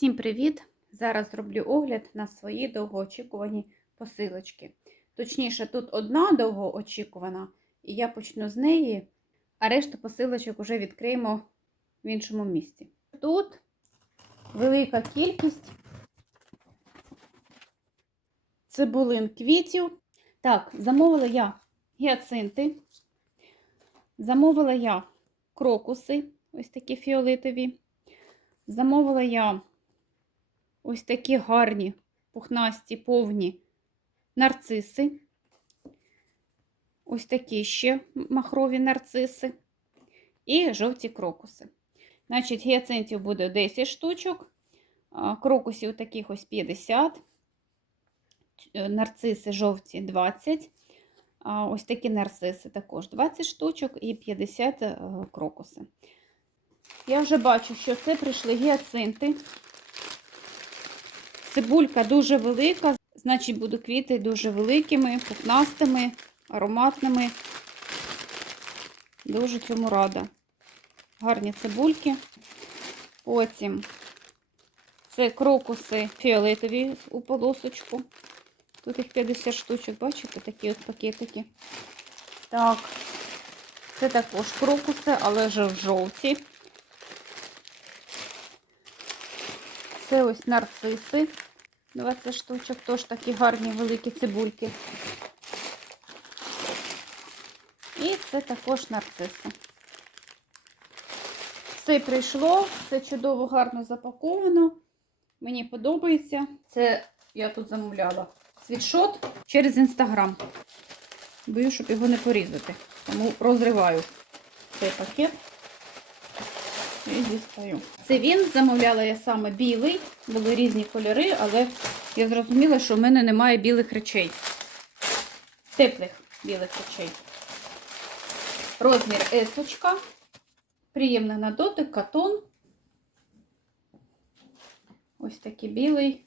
Всім привіт! Зараз зроблю огляд на свої довгоочікувані посилочки. Точніше, тут одна довгоочікувана, і я почну з неї, а решту посилочок вже відкриємо в іншому місці. Тут велика кількість цибулин квітів. Так, замовила я гіацинти, замовила я крокуси, ось такі фіолетові. Замовила я ось такі гарні, пухнасті, повні нарциси. Ось такі ще махрові нарциси. І жовті крокуси. Значить, гіацинтів буде 10 штучок, крокусів таких ось 50, е, нарциси жовті 20. а Ось такі нарциси також 20 штучок і 50 е, крокуси. Я вже бачу, що це прийшли гіацинти. Цибулька дуже велика, значить, будуть квіти дуже великими, пухнастими, ароматними. Дуже цьому рада. Гарні цибульки. Потім це крокуси фіолетові у полосочку. Тут їх 50 штучок, бачите, такі от пакетики. Так, це також крокуси, але вже в жовті. Це ось нарциси. 20 штучок, теж такі гарні великі цибульки. І це також нарциси. Все прийшло, все чудово, гарно запаковано. Мені подобається. Це я тут замовляла світшот через інстаграм. Боюсь, щоб його не порізати. Тому розриваю цей пакет і дістаю. Це він, замовляла я саме білий, були різні кольори, але я зрозуміла, що в мене немає білих речей. Теплих білих речей. Розмір есочка. Приємний на дотик, катон. Ось такий білий.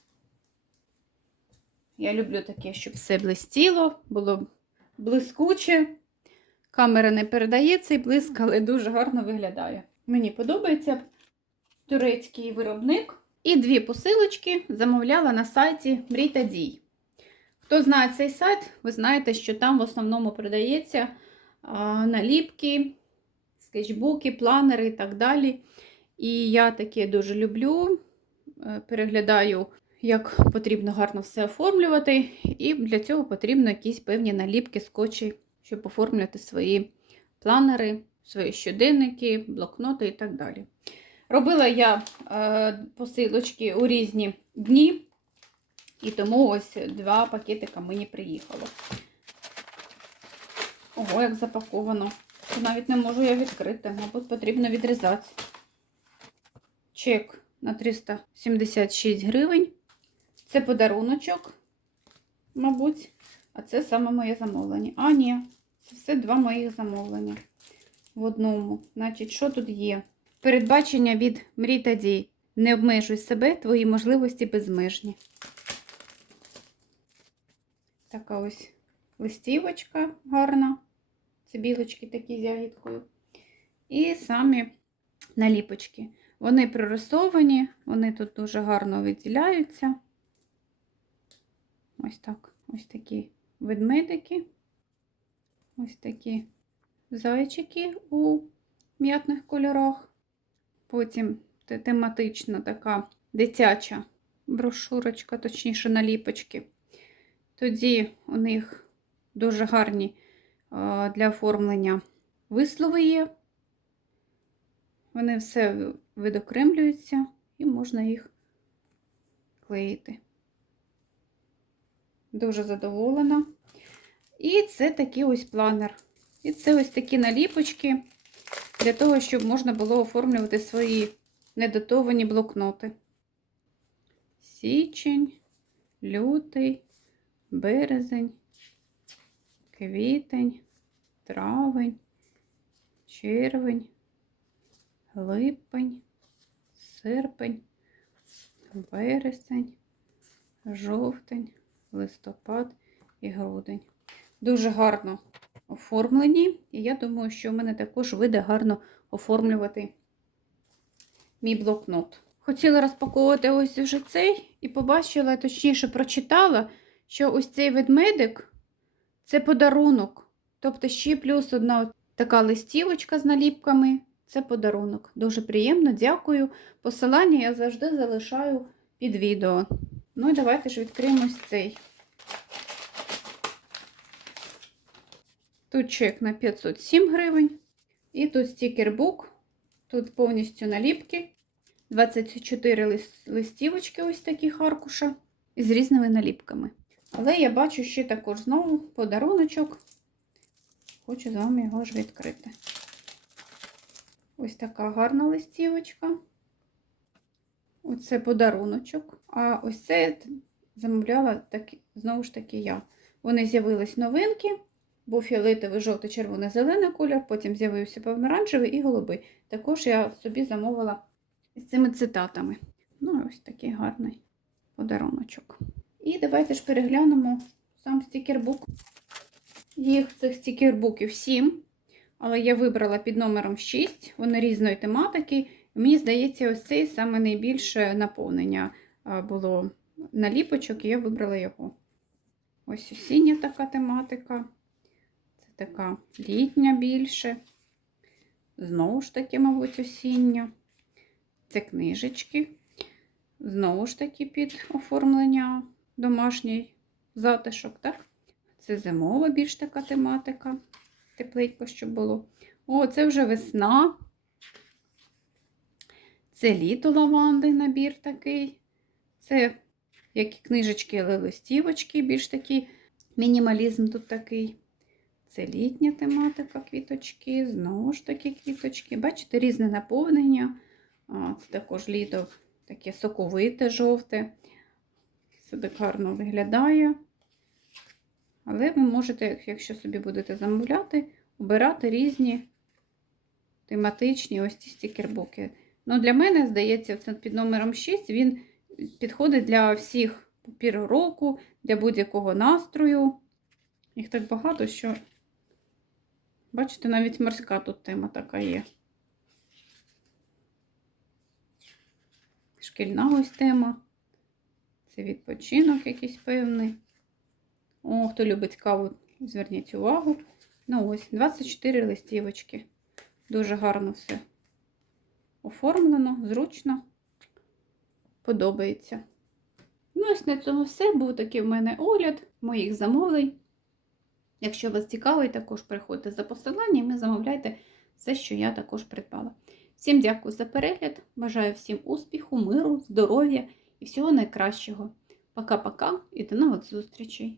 Я люблю таке, щоб все блистіло, було блискуче. Камера не передає цей блиск, але дуже гарно виглядає. Мені подобається турецький виробник. І дві посилочки замовляла на сайті Мрій. Хто знає цей сайт, ви знаєте, що там в основному продається наліпки, скетчбуки, планери і так далі. І я таке дуже люблю. Е, Переглядаю, як потрібно гарно все оформлювати. І для цього потрібно якісь певні наліпки, скотчі, щоб оформлювати свої планери свої щоденники, блокноти і так далі. Робила я е, посилочки у різні дні, і тому ось два пакетика мені приїхало. Ого, як запаковано. Навіть не можу я відкрити, мабуть, потрібно відрізати. Чек на 376 гривень. Це подаруночок, мабуть, а це саме моє замовлення. А, ні, це все два моїх замовлення в одному. Значить, що тут є? Передбачення від мрій та дій. Не обмежуй себе, твої можливості безмежні. Така ось листівочка гарна. Це білочки такі з ягідкою. І самі наліпочки. Вони прорисовані, вони тут дуже гарно виділяються. Ось так. Ось такі ведмедики. Ось такі зайчики у м'ятних кольорах. Потім тематична така дитяча брошурочка, точніше, наліпочки. Тоді у них дуже гарні для оформлення вислови є. Вони все видокремлюються і можна їх клеїти. Дуже задоволена. І це такий ось планер. І це ось такі наліпочки для того, щоб можна було оформлювати свої недотовані блокноти. Січень, лютий, березень, квітень, травень, червень, липень, серпень, вересень, жовтень, листопад і грудень. Дуже гарно оформлені, і я думаю, що в мене також вийде гарно оформлювати мій блокнот. Хотіла розпаковувати ось вже цей і побачила, точніше, прочитала, що ось цей ведмедик це подарунок. Тобто ще плюс одна така листівочка з наліпками. Це подарунок. Дуже приємно, дякую. Посилання я завжди залишаю під відео. Ну і давайте ж відкриємо ось цей. Тут чек на 507 гривень. І тут стікербук. Тут повністю наліпки. 24 лис- листівочки, ось такі аркуша, з різними наліпками. Але я бачу ще також знову подаруночок. Хочу з вами його ж відкрити. Ось така гарна листівочка. Оце подаруночок. А ось це замовляла так, знову ж таки я. Вони з'явились новинки. Був фіолетовий, жовтий, червоний, зелений колір, потім з'явився помаранчевий і голубий. Також я собі замовила з цими цитатами. Ну, ось такий гарний подаруночок. І давайте ж переглянемо сам стікербук. Їх цих стікербуків 7, але я вибрала під номером 6. Вони різної тематики. Мені здається, ось цей саме найбільше наповнення було наліпочок, і я вибрала його. Ось осіння така тематика. Така літня більше. Знову ж таки, мабуть, осіння. Це книжечки. Знову ж таки, під оформлення домашній затишок, так? Це зимова більш така тематика. Тепленько, щоб було. О, це вже весна. Це літо лаванди набір такий. Це як і книжечки, але листівочки, більш такий мінімалізм тут такий. Це літня тематика, квіточки, знову ж таки квіточки. Бачите, різне наповнення. Це також літо таке соковите, жовте. Це так гарно виглядає. Але ви можете, якщо собі будете замовляти, обирати різні тематичні ось ці стікербуки. Ну, для мене, здається, це під номером 6 він підходить для всіх пір року, для будь-якого настрою. Їх так багато, що, бачите, навіть морська тут тема така є. Шкільна ось тема. Це відпочинок якийсь певний. О, хто любить каву, зверніть увагу. Ну ось, 24 листівочки. Дуже гарно все оформлено, зручно. Подобається. Ну, ось на цьому все. Був такий в мене огляд моїх замовлень. Якщо вас цікавить, також приходьте за посиланням і замовляйте все, що я також придбала. Всім дякую за перегляд. Бажаю всім успіху, миру, здоров'я і всього найкращого. Пока-пока і до нових зустрічей!